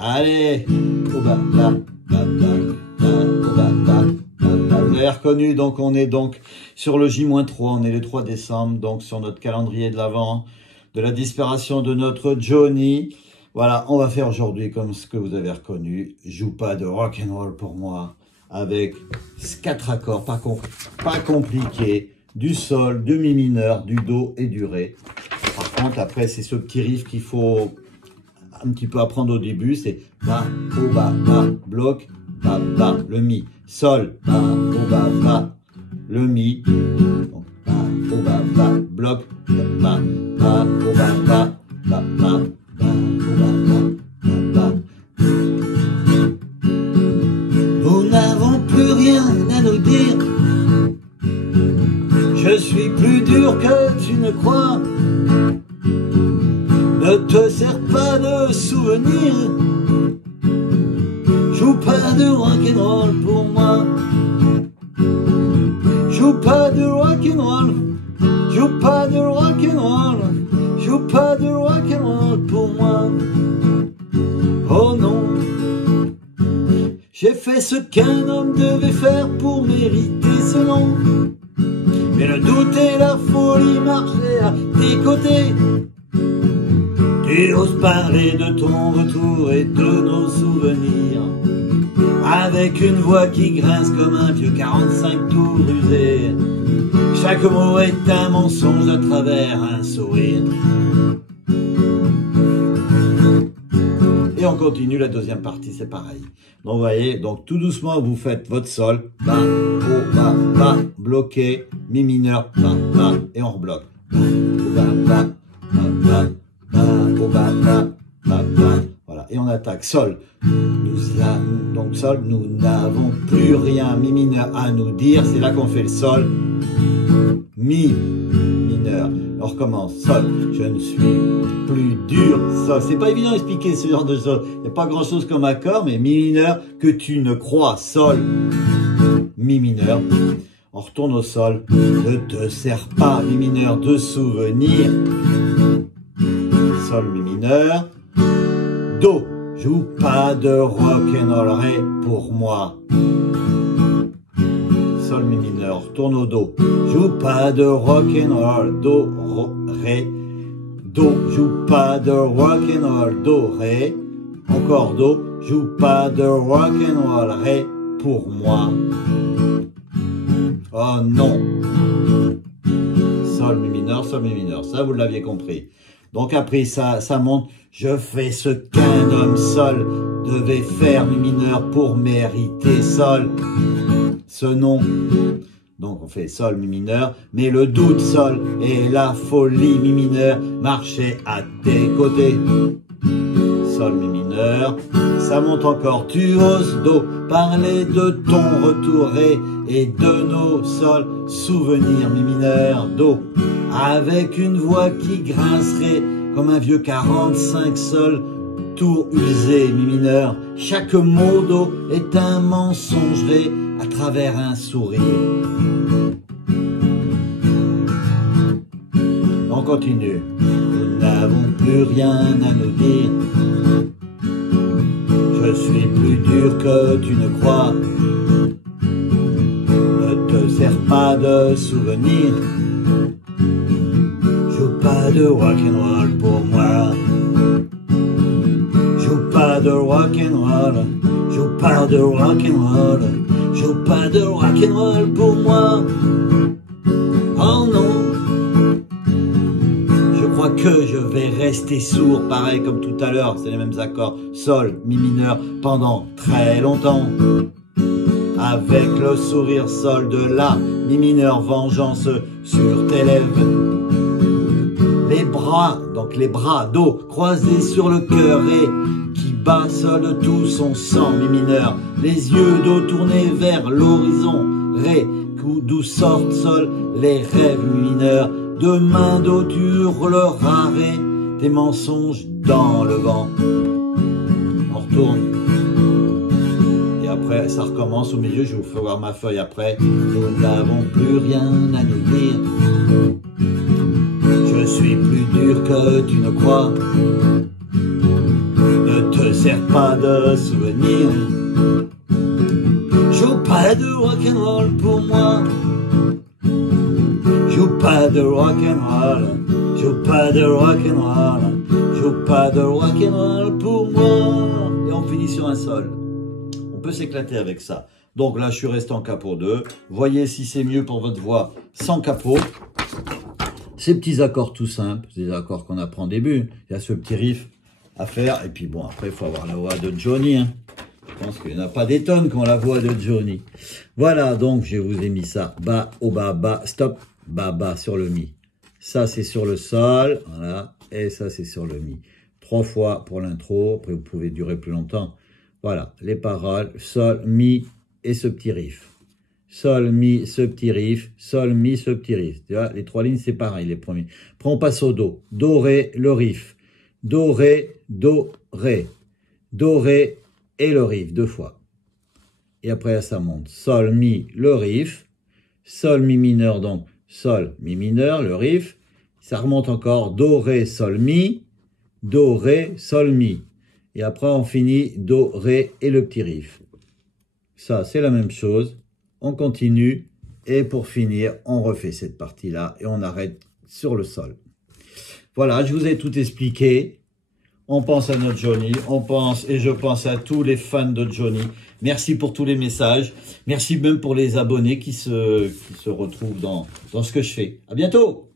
Allez, au bas, bas, bas, bas, au bas, bas, bas, bas. Vous avez reconnu, donc on est donc sur le J-3, on est le 3 décembre, donc sur notre calendrier de l'Avent, de la disparition de notre Johnny. Voilà, on va faire aujourd'hui comme ce que vous avez reconnu, joue pas de rock'n'roll pour moi, avec 4 accords, pas compliqués, du sol, du mi mineur, du do et du ré. Par contre, après, c'est ce petit riff qu'il faut un petit peu apprendre au début, c'est ba, o, ba, bloc, ba, le mi, sol, ba, o, ba, le mi, donc, ba, o, ba, bloc, ba, o, ba, ba, nous n'avons plus rien à nous dire. Je suis plus dur que tu ne crois. Ne te sers pas de souvenirs. Joue pas de rock'n'roll pour moi. Joue pas de rock'n'roll. Joue pas de rock'n'roll. Joue pas de rock'n'roll pour moi. Oh non. J'ai fait ce qu'un homme devait faire pour mériter ce nom. Mais le doute et la folie marchaient à tes côtés. Tu oses parler de ton retour et de nos souvenirs, avec une voix qui grince comme un vieux 45 tours usé. Chaque mot est un mensonge à travers un sourire. Et on continue la deuxième partie, c'est pareil. Donc vous voyez, donc tout doucement vous faites votre sol, ba, o, ba, bloqué, mi mineur, ba, et on rebloque. Ba, voilà, et on attaque sol. Donc sol, nous n'avons plus rien, mi mineur à nous dire, c'est là qu'on fait le sol, mi mineur. On recommence, sol, je ne suis plus dur, sol. C'est pas évident d'expliquer ce genre de choses. Il n'y a pas grand chose comme accord, mais mi mineur que tu ne crois, sol, mi mineur. On retourne au sol, ne te sers pas, mi mineur, de souvenir. Sol, mi mineur, do, joue pas de rock'n'roll, ré pour moi. Sol, mi mineur, retourne au do, joue pas de rock'n'roll, do, ré, do, joue pas de rock'n'roll, do, ré, encore do, joue pas de rock'n'roll, ré pour moi. Oh non. Sol, mi mineur, ça vous l'aviez compris. Donc après ça monte, je fais ce qu'un homme sol devait faire, mi mineur, pour mériter sol, ce nom. Donc on fait sol, mi mineur, mais le doute sol et la folie, mi mineur, marchaient à tes côtés. Sol, mi mineur, ça monte encore, tu oses do, parler de ton retour ré et de nos sols, souvenirs, mi mineur, do, avec une voix qui grincerait comme un vieux 45 sol, tour usé, mi mineur, chaque mot do est un mensonge ré à travers un sourire. On continue. Nous n'avons plus rien à nous dire. Je suis plus dur que tu ne crois. Ne te sers pas de souvenirs. Joue pas de rock'n'roll pour moi. Joue pas de rock'n'roll. Joue pas de rock'n'roll. Joue pas de rock'n'roll pour moi. Oh non. Je crois que je vais rester sourd, pareil comme tout à l'heure, c'est les mêmes accords, sol, mi mineur, pendant très longtemps. Avec le sourire sol de la, mi mineur, vengeance sur tes lèvres. Les bras, donc les bras do, croisés sur le cœur et qui bat sol de tout son sang, mi mineur. Les yeux do tournés vers l'horizon, ré, d'où sortent sol les rêves, mi mineur. De main d'eau tu hurleras ré, tes mensonges dans le vent. On retourne. Et après, ça recommence au milieu, je vous fais voir ma feuille après. Nous n'avons plus rien à nous dire. Je suis plus dur que tu ne crois. Ne te sers pas de souvenir. Joue pas de rock'n'roll pour moi. Joue pas de rock'n'roll. Joue pas de rock'n'roll. Joue pas de rock'n'roll pour moi. Et on finit sur un sol. On peut s'éclater avec ça. Donc là, je suis resté en capot 2. Voyez si c'est mieux pour votre voix sans capot. Ces petits accords tout simples, des accords qu'on apprend au début. Il y a ce petit riff à faire. Et puis bon, après, il faut avoir la voix de Johnny. Hein. Je pense qu'il n'y en a pas des tonnes qui ont la voix de Johnny. Voilà, donc je vous ai mis ça. Bas, au bas, bas, stop, bas, bas sur le mi. Ça, c'est sur le sol. Voilà. Et ça, c'est sur le mi. 3 fois pour l'intro. Après, vous pouvez durer plus longtemps. Voilà, les paroles. Sol, mi et ce petit riff. Sol, mi, ce petit riff. Sol, mi, ce petit riff. Tu vois, les 3 lignes, c'est pareil, les premiers. Après, on passe au do. Do, ré, le riff. Do, ré, do, ré. Do, ré et le riff, 2 fois. Et après, ça monte. Sol, mi, le riff. Sol, mi mineur, donc. Sol, mi mineur, le riff. Ça remonte encore. Do, ré, sol, mi. Do, ré, sol, mi. Et après, on finit do, ré et le petit riff. Ça, c'est la même chose. On continue. Et pour finir, on refait cette partie-là et on arrête sur le sol. Voilà, je vous ai tout expliqué. On pense à notre Johnny. On pense, et je pense à tous les fans de Johnny. Merci pour tous les messages. Merci même pour les abonnés qui se retrouvent dans ce que je fais. À bientôt!